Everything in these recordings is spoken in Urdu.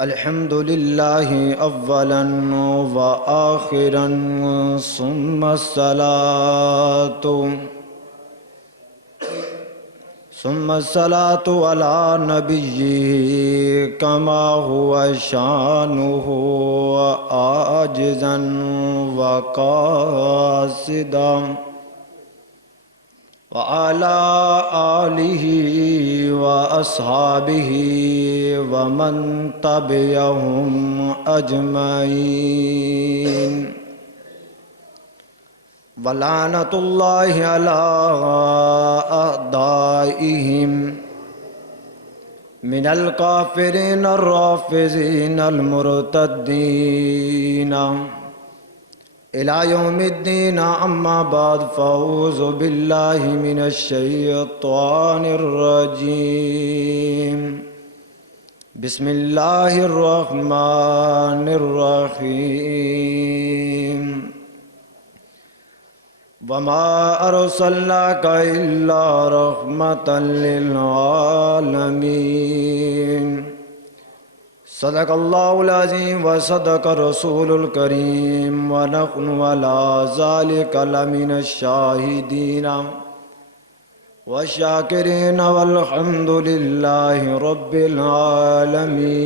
الحمد لله اولا واخرا ثم الصلاة على نبيه كما هو شانه عاجزا وقاصدا وعلى آلہ وأصحابہ ومن تبعهم أجمعین ولعنۃ اللہ علی أعدائهم من الکافرین الرافضین المرتدین إلى يوم الدين. أما بعد فأعوذ بالله من الشيطان الرجيم. بسم الله الرحمن الرحيم. وما أرسلناك إلا رحمة للعالمين. صدق اللہ العظیم وصدق الرسول الکریم ونحن علی ذلک لمن الشاہدین والشاکرین والحمد للہ رب العالمین.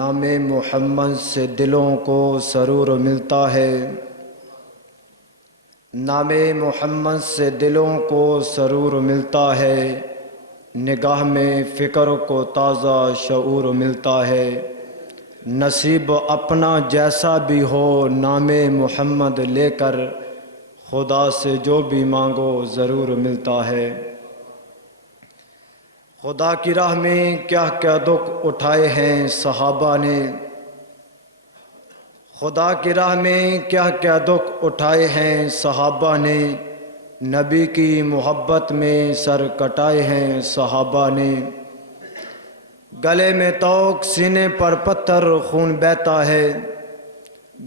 نام محمد سے دلوں کو سرور ملتا ہے، نام محمد سے دلوں کو سرور ملتا ہے، نگاہ میں فکر کو تازہ شعور ملتا ہے. نصیب اپنا جیسا بھی ہو نام محمد لے کر خدا سے جو بھی مانگو ضرور ملتا ہے. خدا کی راہ میں کیا کیا دکھ اٹھائے ہیں صحابہ نے، خدا کی راہ میں کیا کیا دکھ اٹھائے ہیں صحابہ نے، نبی کی محبت میں سر کٹائے ہیں صحابہ نے. گلے میں طوق سینے پر پتھر خون بہتا ہے،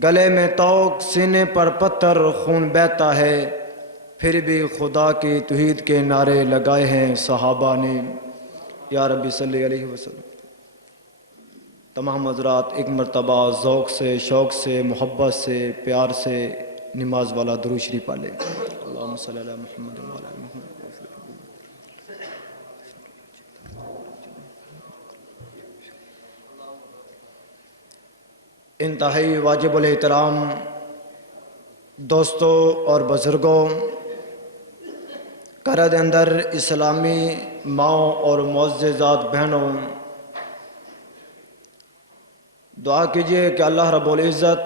گلے میں طوق سینے پر پتھر خون بہتا ہے، پھر بھی خدا کی توحید کے نعرے لگائے ہیں صحابہ نے. یا ربی صلی علیہ وسلم. تمام حضرات ایک مرتبہ ذوق سے، شوق سے، محبت سے، پیار سے نماز والا درود شریف پڑھیں. اللہم صلی علی محمد وعلی آل محمد. انتہائی واجب الاحترام دوستوں اور بزرگوں، کرد اندر اسلامی ماؤں اور معززات بہنوں، دعا کیجئے کہ اللہ رب العزت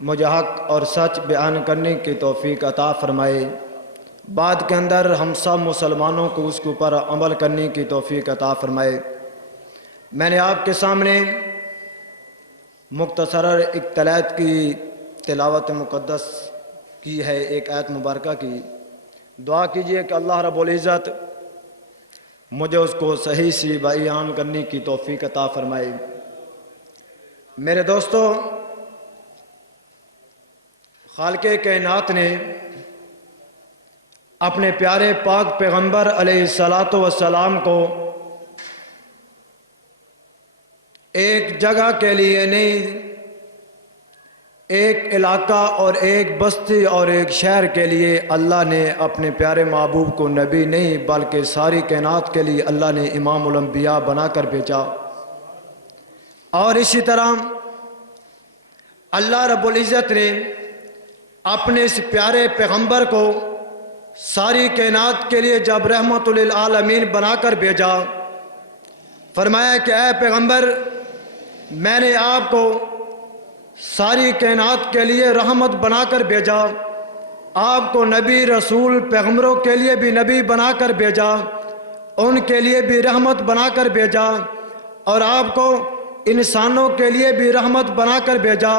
مجھے حق اور سچ بیان کرنے کی توفیق عطا فرمائے، بعد کے اندر ہم سب مسلمانوں کو اس کے اوپر عمل کرنے کی توفیق عطا فرمائے. میں نے آپ کے سامنے مختصر ایک تلاوت کی تلاوت مقدس کی ہے، ایک آیت مبارکہ کی. دعا کیجئے کہ اللہ رب العزت مجھے اس کو صحیح سی بیان کرنے کی توفیق عطا فرمائے. میرے دوستو، خالق کائنات نے اپنے پیارے پاک پیغمبر علیہ السلام کو ایک جگہ کے لیے نہیں، ایک علاقہ اور ایک بستی اور ایک شہر کے لیے اللہ نے اپنے پیارے محبوب کو نبی نہیں بلکہ ساری کائنات کے لیے اللہ نے امام الانبیاء بنا کر بھیجا. اور اسی طرح اللہ رب العزت نے اپنے اس پیارے پیغمبر کو ساری کائنات کے لیے جب رحمت للعالمین بنا کر بھیجا، فرمایا کہ اے پیغمبر، میں نے آپ کو ساری کائنات کے لیے رحمت بنا کر بھیجا، آپ کو نبی رسول پیغمبروں کے لیے بھی نبی بنا کر بھیجا، ان کے لیے بھی رحمت بنا کر بھیجا، اور آپ کو انسانوں کے لیے بھی رحمت بنا کر بھیجا،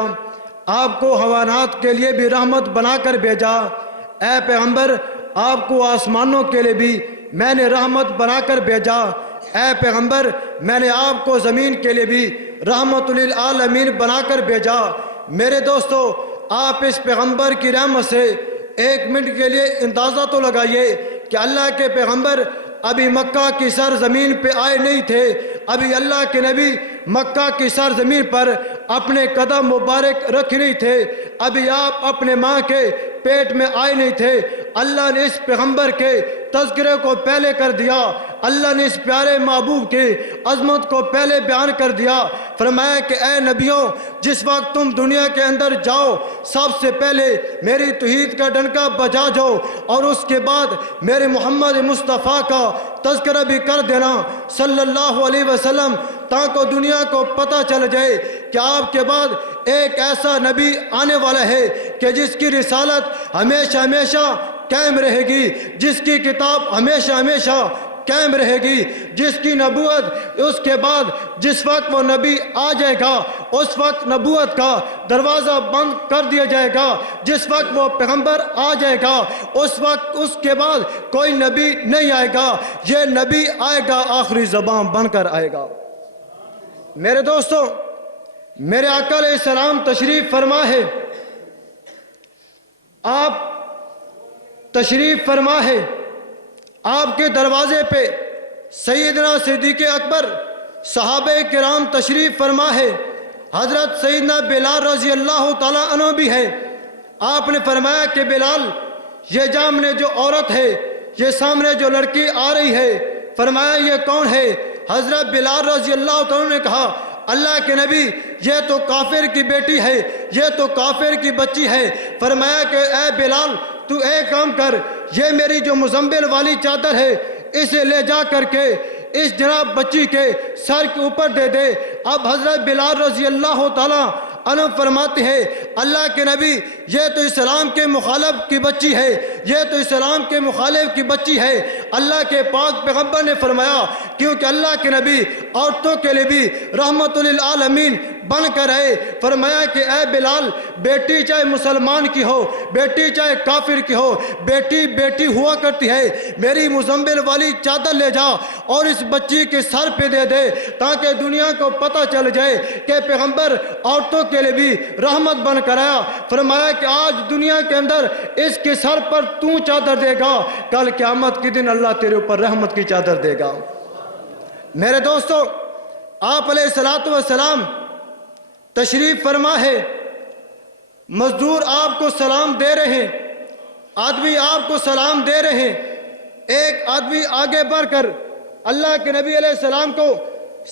آپ کو حیوانات کے لیے بھی رحمت بنا کر بھیجا. اے پیغمبر، آپ کو آسمانوں کے لیے بھی میں نے رحمت بنا کر بھیجا. اے پیغمبر، میں نے آپ کو زمین کے لیے بھی رحمت للعالمین بنا کر بھیجا. میرے دوستو، آپ اس پیغمبر کی رحمت سے ایک منٹ کے لیے اندازہ تو لگائیے کہ اللہ کے پیغمبر ابھی مکہ کی سرزمین پہ آئے نہیں تھے، ابھی اللہ کے نبی مکہ کی سرزمین پر اپنے قدم مبارک رکھ نہیں تھے، ابھی آپ اپنے ماں کے پیٹ میں آئے نہیں تھے، اللہ نے اس پیغمبر کے تذکرے کو پہلے کر دیا، اللہ نے اس پیارے محبوب کی عظمت کو پہلے بیان کر دیا۔ فرمایا کہ اے نبیوں، جس وقت تم دنیا کے اندر جاؤ سب سے پہلے میری توحید کا ڈنکا بجا جاؤ، اور اس کے بعد میرے محمد مصطفیٰ کا تذکرہ بھی کر دینا صلی اللہ علیہ وسلم، تاکہ دنیا کو پتہ چل جائے کہ آپ کے بعد ایک ایسا نبی آنے والا ہے کہ جس کی رسالت ہمیشہ ہمیشہ قائم رہے گی، جس کی کتاب ہمیشہ ہمیشہ قائم رہے گی، جس کی نبوت اس کے بعد جس وقت وہ نبی آ جائے گا اس وقت نبوت کا دروازہ بند کر دیا جائے گا، جس وقت وہ پیغمبر آ جائے گا اس وقت اس کے بعد کوئی نبی نہیں آئے گا، یہ نبی آئے گا آخری زبان بن کر آئے گا۔ میرے دوستوں، میرے آقا علیہ السلام تشریف فرما ہے، آپ تشریف فرما ہے، آپ کے دروازے پہ سیدنا صدیق اکبر صحابہ کرام تشریف فرما ہے، حضرت سیدنا بلال رضی اللہ تعالیٰ عنہ بھی ہے۔ آپ نے فرمایا کہ بلال، یہ سامنے جو عورت ہے، یہ سامنے جو لڑکی آ رہی ہے، فرمایا یہ کون ہے؟ حضرت بلال رضی اللہ تعالیٰ نے کہا اللہ کے نبی یہ تو کافر کی بیٹی ہے، یہ تو کافر کی بچی ہے۔ فرمایا کہ اے بلال، تو ایک کام کر، یہ میری جو مزمبل والی چادر ہے اسے لے جا کر کے اس جناب بچی کے سر کے اوپر دے دے۔ اب حضرت بلال رضی اللہ تعالیٰ عنہ فرماتے ہیں اللہ کے نبی یہ تو اسلام کے مخالف کی بچی ہے، یہ تو اسلام کے مخالف کی بچی ہے۔ اللہ کے پاک پیغمبر نے فرمایا کیونکہ اللہ کے نبی عورتوں کے لیے بھی رحمت للعالمین بن کر آئے، فرمایا کہ اے بلال، بیٹی چاہے مسلمان کی ہو، بیٹی چاہے کافر کی ہو، بیٹی بیٹی ہوا کرتی ہے، میری مزمبل والی چادر لے جا اور اس بچی کے سر پہ دے دے تاکہ دنیا کو پتہ چل جائے کہ پیغمبر عورتوں کے لیے بھی رحمت بن کر آیا۔ فرمایا کہ آج دنیا کے اندر اس کے سر پر تو چادر دے گا، کل قیامت کے دن اللہ تیرے اوپر رحمت کی چادر دے گا۔ میرے دوستو، آپ علیہ السلام تشریف فرما ہے، مزدور آپ کو سلام دے رہے ہیں، آدمی آپ کو سلام دے رہے ہیں، ایک آدمی آگے بڑھ کر اللہ کے نبی علیہ السلام کو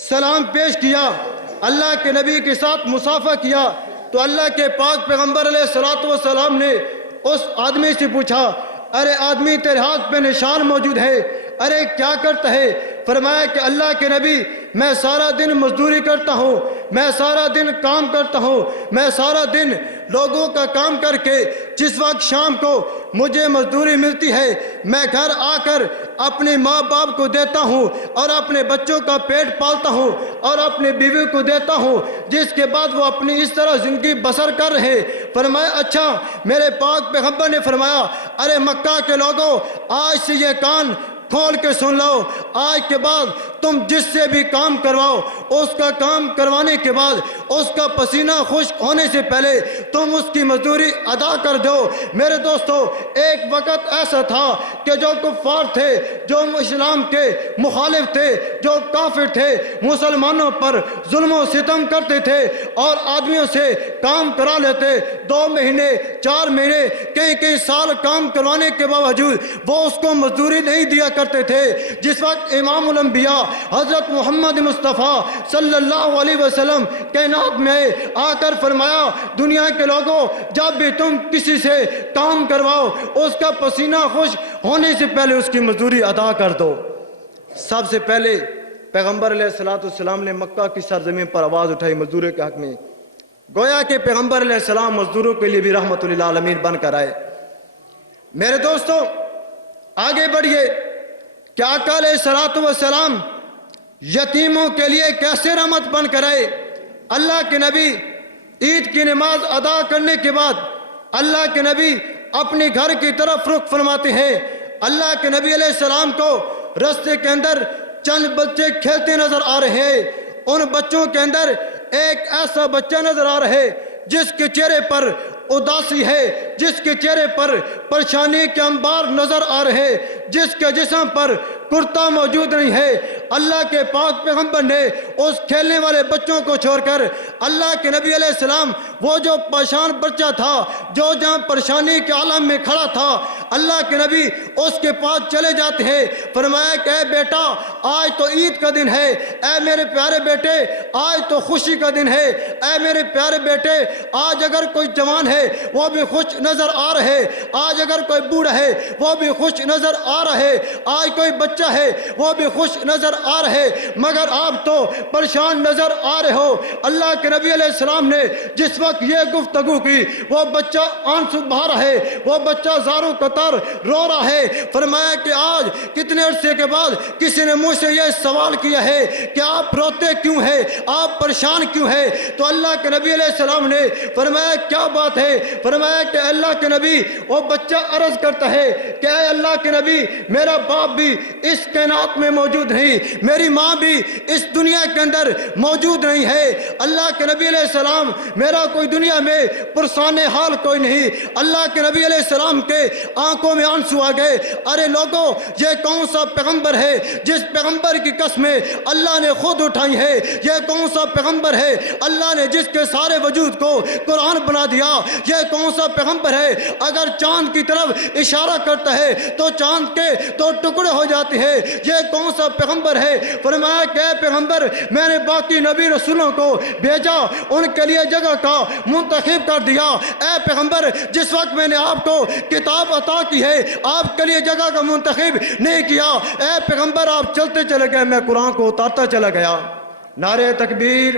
سلام پیش کیا، اللہ کے نبی کے ساتھ مصافحہ کیا، تو اللہ کے پاک پیغمبر علیہ السلام نے اس آدمی سے پوچھا ارے آدمی تیرے ہاتھ پہ نشان موجود ہے، ارے کیا کرتا ہے؟ فرمایا کہ اللہ کے نبی میں سارا دن مزدوری کرتا ہوں، میں سارا دن کام کرتا ہوں، میں سارا دن لوگوں کا کام کر کے جس وقت شام کو مجھے مزدوری ملتی ہے میں گھر آ کر اپنے ماں باپ کو دیتا ہوں اور اپنے بچوں کا پیٹ پالتا ہوں اور اپنے بیوی کو دیتا ہوں، جس کے بعد وہ اپنی اس طرح زندگی بسر کر رہے۔ فرمایا اچھا، میرے پاک پیغمبر نے فرمایا ارے مکہ کے لوگوں، آج سے یہ کان کھول کے سن لو، آج کے بعد تم جس سے بھی کام کرواؤ اس کا کام کروانے کے بعد اس کا پسینہ خشک ہونے سے پہلے تم اس کی مزدوری ادا کر دو۔ میرے دوستو، ایک وقت ایسا تھا کہ جو کفار تھے، جو اسلام کے مخالف تھے، جو کافر تھے، مسلمانوں پر ظلم و ستم کرتے تھے اور آدمیوں سے کام کرا لیتے، 2 مہینے 4 مہینے کئی سال کام کروانے کے باوجود وہ اس کو مزدوری نہیں دیا کرتے تھے۔ جس وقت امام الانبیاء حضرت محمد مصطفیٰ صلی اللہ علیہ وسلم کائنات میں آ کر فرمایا دنیا کے لوگوں، جب بھی تم کسی سے کام کرواؤ اس کا پسینہ خشک ہونے سے پہلے اس کی مزدوری ادا کر دو۔ سب سے پہلے پیغمبر علیہ السلام نے مکہ کی سرزمین پر آواز اٹھائی مزدوروں کے حق میں، گویا کہ پیغمبر علیہ السلام مزدوروں کے لیے بھی رحمت للعالمین بن کر آئے۔ میرے دوستوں، آگے بڑھیے کہ آقا علیہ السلام یتیموں کے لیے کیسے رحمت بن کر آئے۔ اللہ کے نبی عید کی نماز ادا کرنے کے بعد اللہ کے نبی اپنے گھر کی طرف رخ فرماتے ہیں۔ اللہ کے نبی علیہ السلام کو راستے کے اندر چند بچے کھیلتے نظر آ رہے ہیں، ان بچوں کے اندر ایک ایسا بچہ نظر آ رہا ہے جس کے چہرے پر اداسی ہے، جس کے چہرے پر پریشانی کے انبار نظر آ رہے، جس کے جسم پر کرتا موجود نہیں ہے، اللہ کے پاک پیغمبر نے اس کھیلنے والے بچوں کو چھوڑ کر اللہ کے نبی علیہ السلام، وہ جو پریشان بچہ تھا، جو جہاں پریشانی کے عالم میں کھڑا تھا، اللہ کے نبی اس کے پاس چلے جاتے ہیں۔ فرمایا کہ اے بیٹا، آج تو عید کا دن ہے، اے میرے پیارے بیٹے آج تو خوشی کا دن ہے، اے میرے پیارے بیٹے آج اگر کوئی جوان ہے وہ بھی خوش نظر آ رہے، آج اگر کوئی بوڑھا ہے وہ بھی خوش نظر آ رہے، آج کوئی بچہ ہے وہ بھی خوش نظر آ رہے، مگر آپ تو پریشان نظر آ رہے ہو۔ اللہ کے نبی علیہ السلام نے جس وقت یہ گفتگو کی، وہ بچہ آنسو بہا رہا ہے، وہ بچہ زاروں قطار رو رہا ہے۔ فرمایا کہ آج کتنے عرصے کے بعد کسی نے مجھ سے یہ سوال کیا ہے کہ آپ روتے کیوں ہیں، آپ پریشان کیوں ہیں؟ تو اللہ کے نبی علیہ السلام نے فرمایا کیا بات ہے؟ فرمایا کہ اللہ کے نبی، وہ بچہ عرض کرتا ہے کہ اے اللہ کے نبی، میرا باپ بھی اس کائنات میں موجود نہیں، میری ماں بھی اس دنیا کے اندر موجود نہیں ہے۔ اللہ کے نبی علیہ السلام، میرا کوئی دنیا میں پرسان حال کوئی نہیں۔ اللہ کے نبی علیہ السلام کے آنکھوں میں آنسو آ گئے۔ ارے لوگوں، یہ کون سا پیغمبر ہے جس پیغمبر کی قسمیں اللہ نے خود اٹھائی ہے؟ یہ کون سا پیغمبر ہے اللہ نے جس کے سارے وجود کو قرآن بنا دیا؟ یہ کون سا پیغمبر ہے اگر چاند کی طرف اشارہ کرتا ہے تو چاند کے تو ٹکڑے ہو جاتے ہیں؟ یہ کون سا پیغمبر ہے؟ فرمایا کہ اے پیغمبر، میں نے باقی نبی رسولوں کو بھیجا، ان کے لیے جگہ کا منتخب کر دیا۔ اے پیغمبر، جس وقت میں نے آپ کو کتاب عطا کی ہے، آپ کے لیے جگہ کا منتخب نہیں کیا۔ اے پیغمبر، آپ چلتے چلے گئے، میں قرآن کو اتارتا چلا گیا۔ نعرہ تکبیر!